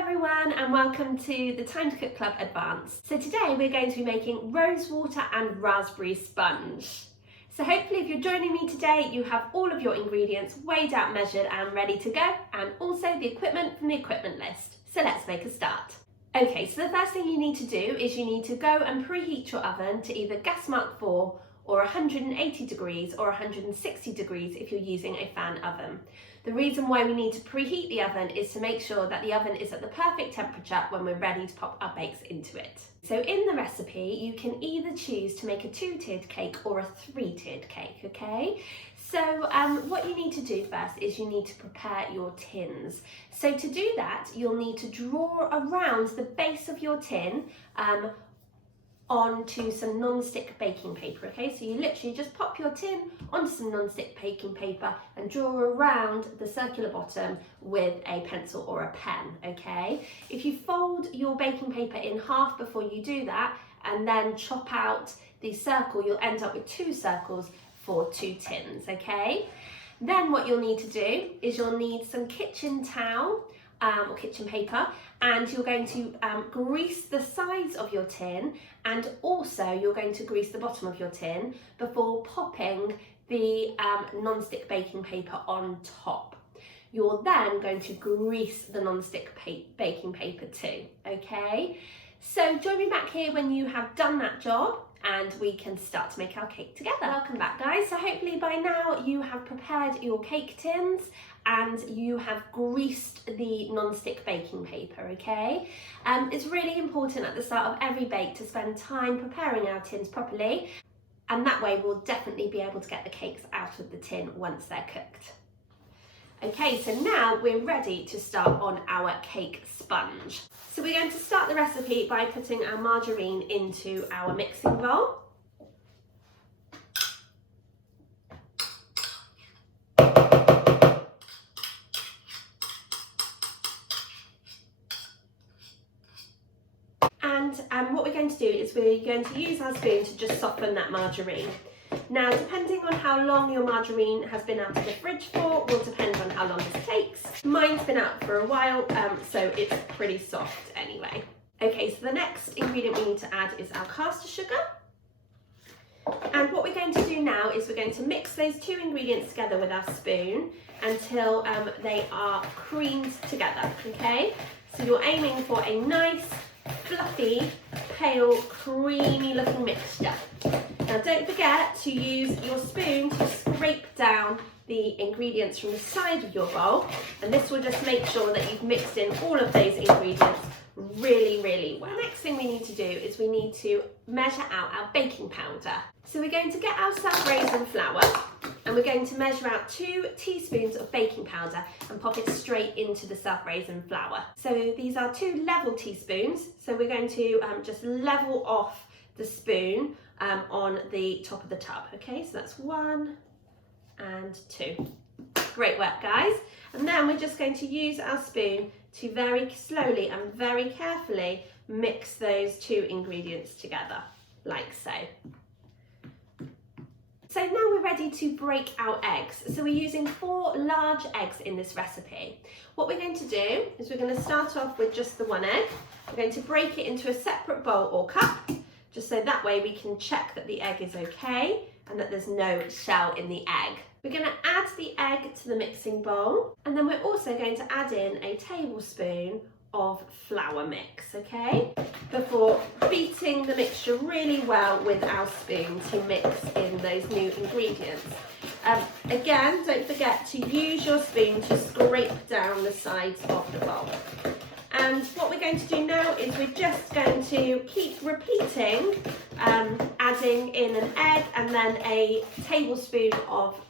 everyone and welcome to the Time to Cook Club Advanced. So today we're going to be making rosewater and raspberry sponge. So hopefully if you're joining me today you have all of your ingredients weighed out, measured and ready to go, and also the equipment from the equipment list. So let's make a start. Okay, so the first thing you need to do is you need to go and preheat your oven to either gas mark 4 or 180 degrees or 160 degrees if you're using a fan oven. The reason why we need to preheat the oven is to make sure that the oven is at the perfect temperature when we're ready to pop our bakes into it. So in the recipe, you can either choose to make a 2-tiered cake or a 3-tiered cake, okay? So what you need to do first is you need to prepare your tins. So to do that, you'll need to draw around the base of your tin onto some non-stick baking paper, okay? So you literally just pop your tin onto some non-stick baking paper and draw around the circular bottom with a pencil or a pen, okay? If you fold your baking paper in half before you do that and then chop out the circle, you'll end up with 2 circles for 2 tins, okay? Then what you'll need to do is you'll need some kitchen towel or kitchen paper, and you're going to grease the sides of your tin, and also you're going to grease the bottom of your tin before popping the non-stick baking paper on top. You're then going to grease the non-stick baking paper too, okay? So join me back here when you have done that job and we can start to make our cake together. Welcome back guys. So hopefully by now you have prepared your cake tins and you have greased the non-stick baking paper, okay? It's really important at the start of every bake to spend time preparing our tins properly, and that way we'll definitely be able to get the cakes out of the tin once they're cooked. Okay, so now we're ready to start on our cake sponge. So we're going to start the recipe by putting our margarine into our mixing bowl. And what we're going to do is we're going to use our spoon to just soften that margarine. Now, depending on how long your margarine has been out of the fridge for will depend on how long this takes. Mine's been out for a while, so it's pretty soft anyway. Okay, so the next ingredient we need to add is our caster sugar. And what we're going to do now is we're going to mix those 2 ingredients together with our spoon until they are creamed together, okay? So you're aiming for a nice, fluffy, pale, creamy looking mixture. Now don't forget to use your spoon to scrape down the ingredients from the side of your bowl, and this will just make sure that you've mixed in all of those ingredients really, really well. The next thing we need to do is we need to measure out our baking powder. So we're going to get our self-raising flour and we're going to measure out 2 teaspoons of baking powder and pop it straight into the self-raising flour. So these are 2 level teaspoons, so we're going to just level off the spoon on the top of the tub, okay? So that's 1 and 2. Great work guys. And then we're just going to use our spoon to very slowly and very carefully mix those 2 ingredients together, like so. So now we're ready to break our eggs. So we're using 4 large eggs in this recipe. What we're going to do is we're going to start off with just the 1 egg. We're going to break it into a separate bowl or cup, just so that way we can check that the egg is okay and that there's no shell in the egg. We're going to add the egg to the mixing bowl, and then we're also going to add in a tablespoon of flour mix, okay? Before beating the mixture really well with our spoon to mix in those new ingredients. Again, don't forget to use your spoon to scrape down the sides of the bowl. And what we're going to do now is we're just going to keep repeating, adding in an egg and then a tablespoon of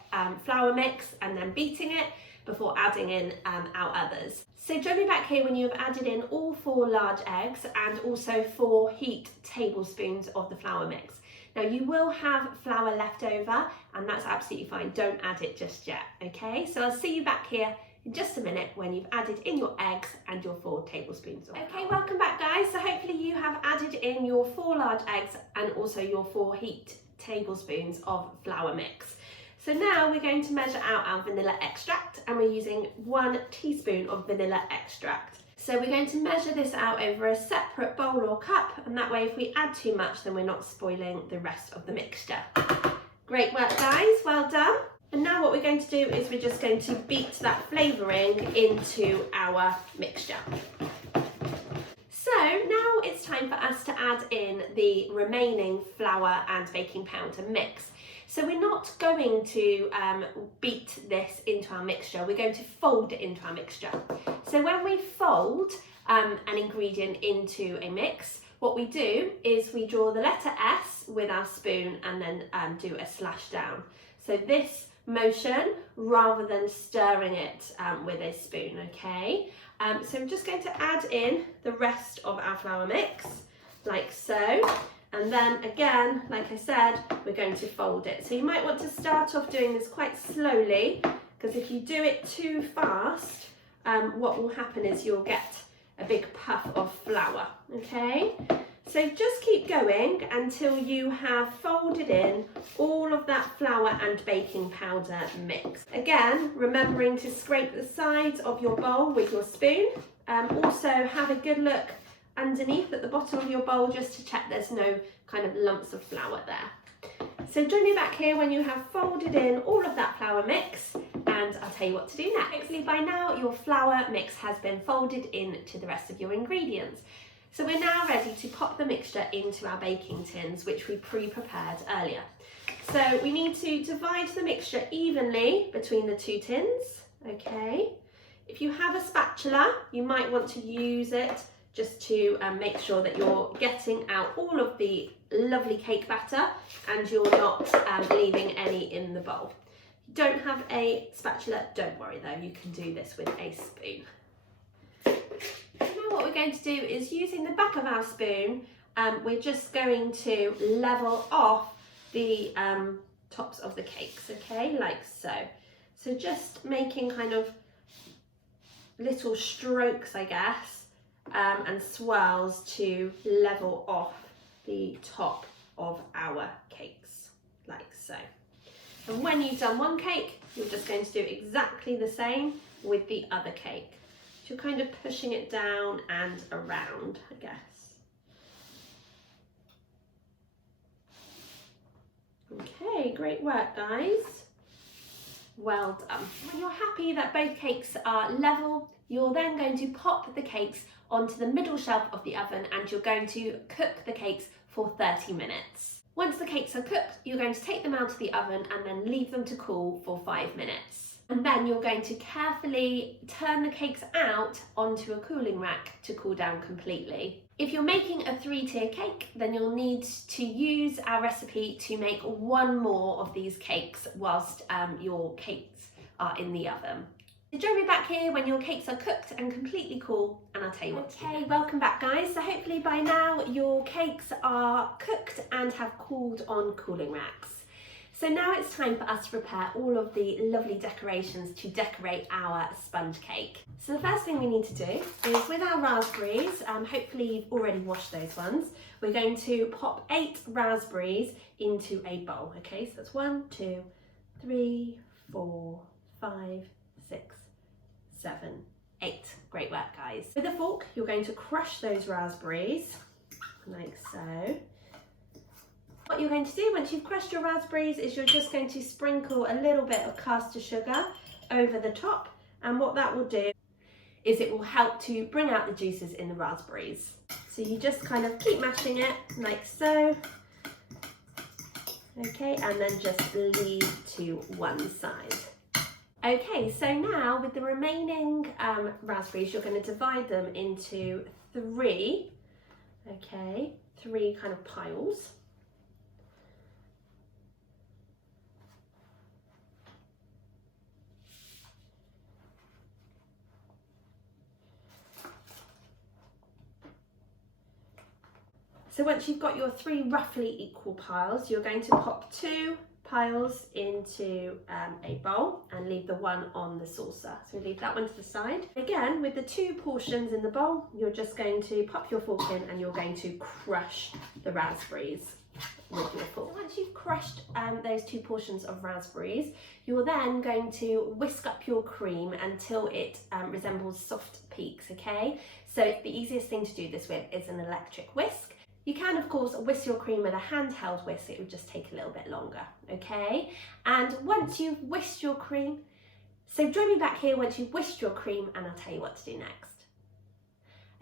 flour mix and then beating it before adding in our others. So join me back here when you have added in all 4 large eggs and also 4 heaped tablespoons of the flour mix. Now you will have flour left over and that's absolutely fine, don't add it just yet, okay? So I'll see you back here in just a minute when you've added in your eggs and your 4 tablespoons of flour. Okay, welcome back guys. So hopefully you have added in your 4 large eggs and also your 4 heaped tablespoons of flour mix. So now we're going to measure out our vanilla extract, and we're using 1 teaspoon of vanilla extract. So we're going to measure this out over a separate bowl or cup, and that way if we add too much then we're not spoiling the rest of the mixture. Great work guys, well done. And now what we're going to do is we're just going to beat that flavouring into our mixture. So now it's time for us to add in the remaining flour and baking powder mix. So we're not going to beat this into our mixture, we're going to fold it into our mixture. So when we fold an ingredient into a mix, what we do is we draw the letter S with our spoon and then do a slash down. So this motion rather than stirring it with a spoon, okay? So I'm just going to add in the rest of our flour mix, like so. And then again, like I said, we're going to fold it. So you might want to start off doing this quite slowly, because if you do it too fast, what will happen is you'll get a big puff of flour, okay? So just keep going until you have folded in all of that flour and baking powder mix. Again, remembering to scrape the sides of your bowl with your spoon. Also have a good look underneath at the bottom of your bowl just to check there's no kind of lumps of flour there. So join me back here when you have folded in all of that flour mix, and I'll tell you what to do next. Hopefully by now your flour mix has been folded into the rest of your ingredients. So we're now ready to pop the mixture into our baking tins, which we pre-prepared earlier. So we need to divide the mixture evenly between the two tins, okay? If you have a spatula, you might want to use it just to make sure that you're getting out all of the lovely cake batter and you're not leaving any in the bowl. If you don't have a spatula, don't worry though, you can do this with a spoon. Now what we're going to do is, using the back of our spoon, we're just going to level off the tops of the cakes, okay, like so. So just making kind of little strokes, I guess, and swirls to level off the top of our cakes, like so. And when you've done one cake, you're just going to do exactly the same with the other cake. So you're kind of pushing it down and around, I guess. Okay, great work, guys. Well done. When you're happy that both cakes are level, you're then going to pop the cakes onto the middle shelf of the oven and you're going to cook the cakes for 30 minutes. Once the cakes are cooked, you're going to take them out of the oven and then leave them to cool for 5 minutes. And then you're going to carefully turn the cakes out onto a cooling rack to cool down completely. If you're making a 3-tier cake, then you'll need to use our recipe to make one more of these cakes whilst your cakes are in the oven. So join me back here when your cakes are cooked and completely cool, and I'll tell you what to do. Okay, welcome back guys. So hopefully by now your cakes are cooked and have cooled on cooling racks. So now it's time for us to prepare all of the lovely decorations to decorate our sponge cake. So the first thing we need to do is, with our raspberries, hopefully you've already washed those ones, we're going to pop 8 raspberries into a bowl. Okay, so that's 1, 2, 3, 4, 5, 6, 7, 8. Great work, guys. With a fork, you're going to crush those raspberries, like so. What you're going to do once you've crushed your raspberries is you're just going to sprinkle a little bit of caster sugar over the top, and what that will do is it will help to bring out the juices in the raspberries. So you just kind of keep mashing it like so, okay, and then just leave to one side. Okay, so now with the remaining raspberries, you're going to divide them into 3, okay, 3 kind of piles. So once you've got your 3 roughly equal piles, you're going to pop 2 piles into a bowl and leave the one on the saucer. So leave that one to the side. Again, with the 2 portions in the bowl, you're just going to pop your fork in and you're going to crush the raspberries. with your fork. Once you've crushed those 2 portions of raspberries, you're then going to whisk up your cream until it resembles soft peaks, okay? So the easiest thing to do this with is an electric whisk. You can, of course, whisk your cream with a handheld whisk. It would just take a little bit longer, okay? And once you've whisked your cream, so join me back here once you've whisked your cream and I'll tell you what to do next.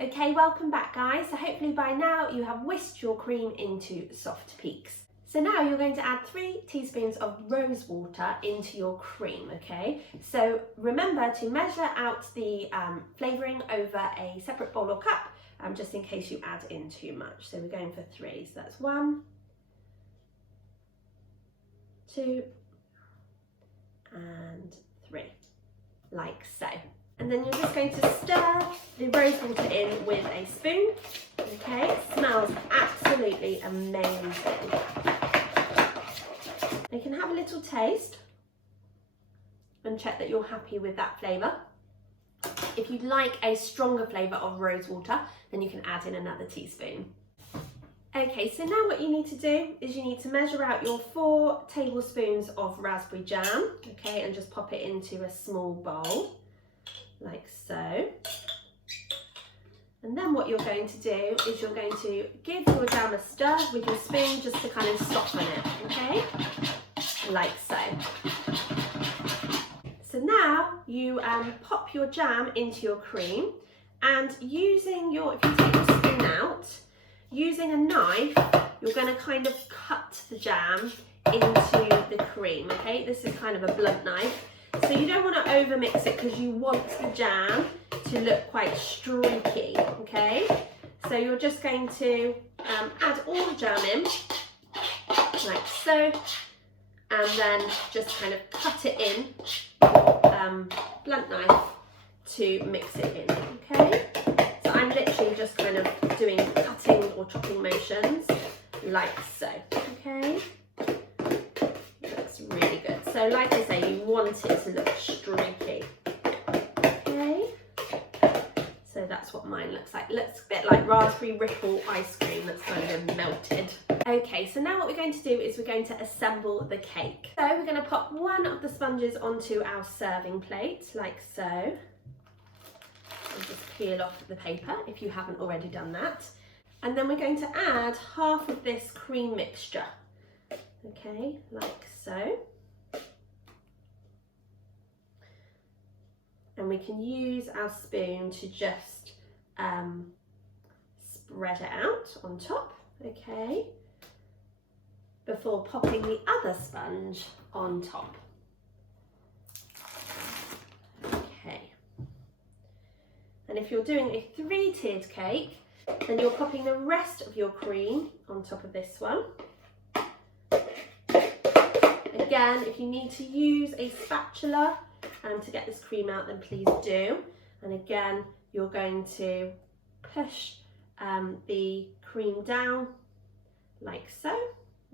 Okay, welcome back guys. So hopefully by now you have whisked your cream into soft peaks. So now you're going to add 3 teaspoons of rose water into your cream, okay? So remember to measure out the flavouring over a separate bowl or cup, just in case you add in too much. So we're going for 3, so that's 1, 2, and 3, like so. And then you're just going to stir the rose water in with a spoon, okay? It smells absolutely amazing. You can have a little taste and check that you're happy with that flavour. If you'd like a stronger flavour of rose water, then you can add in another teaspoon. Okay, so now what you need to do is you need to measure out your 4 tablespoons of raspberry jam, okay, and just pop it into a small bowl, like so. And then what you're going to do is you're going to give your jam a stir with your spoon just to kind of soften it, okay, like so. So now you pop your jam into your cream, and using your, if you take the spoon out, using a knife, you're going to kind of cut the jam into the cream, okay? This is kind of a blunt knife. So you don't want to overmix it because you want the jam to look quite streaky, okay? So you're just going to add all the jam in, like so, and then just kind of cut it in with blunt knife to mix it in, okay? So I'm literally just kind of doing cutting or chopping motions, like so, okay? That's really good. So like I say, you want it to look streaky, okay? So that's what mine looks like. Looks a bit like raspberry ripple ice cream that's kind of melted. Okay, so now what we're going to do is we're going to assemble the cake. So we're going to pop one of the sponges onto our serving plate, like so. And just peel off the paper if you haven't already done that. And then we're going to add half of this cream mixture, okay, like so. And we can use our spoon to just spread it out on top, okay, before popping the other sponge on top. Okay. And if you're doing a 3-tiered cake, then you're popping the rest of your cream on top of this one. Again, if you need to use a spatula to get this cream out, then please do. And again, you're going to push the cream down like so,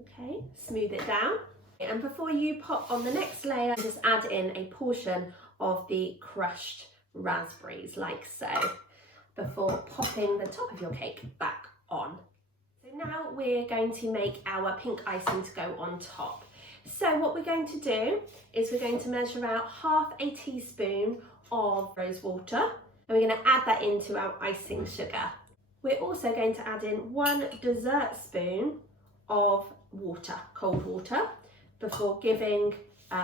okay, smooth it down. And before you pop on the next layer, just add in a portion of the crushed raspberries like so, before popping the top of your cake back on. So now we're going to make our pink icing to go on top. So what we're going to do is we're going to measure out half a teaspoon of rose water, and we're going to add that into our icing sugar. We're also going to add in 1 dessert spoon of water, cold water, before giving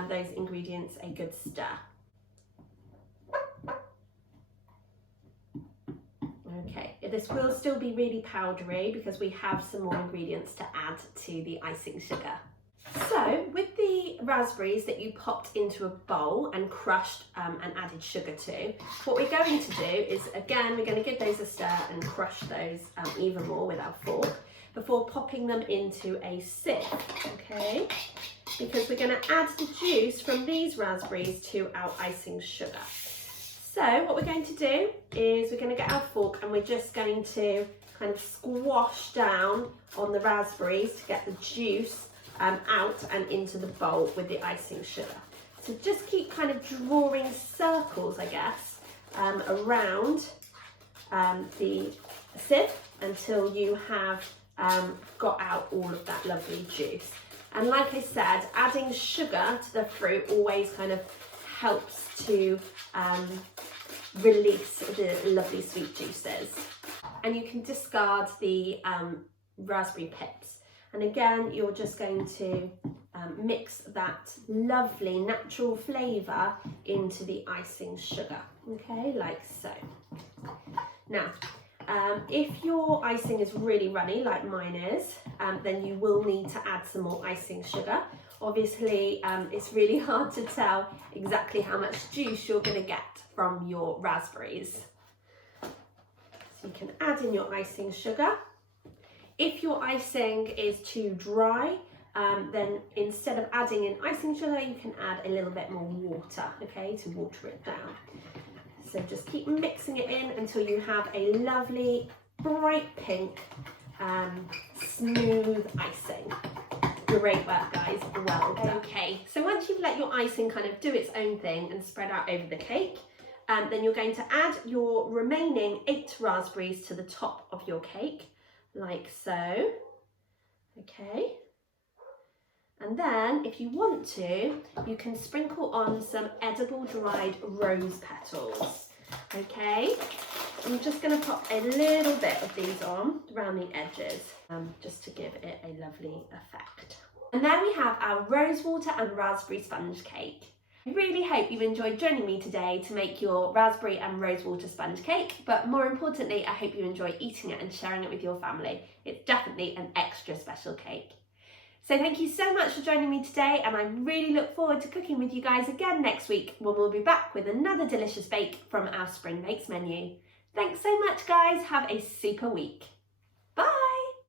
those ingredients a good stir. Okay, this will still be really powdery because we have some more ingredients to add to the icing sugar. So with the raspberries that you popped into a bowl and crushed and added sugar to, what we're going to do is, again, we're going to give those a stir and crush those even more with our fork before popping them into a sieve, okay? Because we're going to add the juice from these raspberries to our icing sugar. So what we're going to do is we're going to get our fork and we're just going to kind of squash down on the raspberries to get the juice out and into the bowl with the icing sugar. So just keep kind of drawing circles, I guess, around the sieve until you have got out all of that lovely juice. And like I said, adding sugar to the fruit always kind of helps to release the lovely sweet juices. And you can discard the raspberry pips. And again, you're just going to mix that lovely natural flavour into the icing sugar, okay, like so. Now, if your icing is really runny, like mine is, then you will need to add some more icing sugar. Obviously, it's really hard to tell exactly how much juice you're going to get from your raspberries. So you can add in your icing sugar. If your icing is too dry, then instead of adding in icing sugar, you can add a little bit more water, okay, to water it down. So just keep mixing it in until you have a lovely, bright pink, smooth icing. Great work, guys, well done. Okay, so once you've let your icing kind of do its own thing and spread out over the cake, then you're going to add your remaining 8 raspberries to the top of your cake, like so, okay. And then, if you want to, you can sprinkle on some edible dried rose petals, okay? I'm just going to pop a little bit of these on around the edges, just to give it a lovely effect. And there we have our rosewater and raspberry sponge cake. I really hope you enjoyed joining me today to make your raspberry and rosewater sponge cake, but more importantly, I hope you enjoy eating it and sharing it with your family. It's definitely an extra special cake. So thank you so much for joining me today, and I really look forward to cooking with you guys again next week when we'll be back with another delicious bake from our Spring Bakes menu. Thanks so much, guys. Have a super week.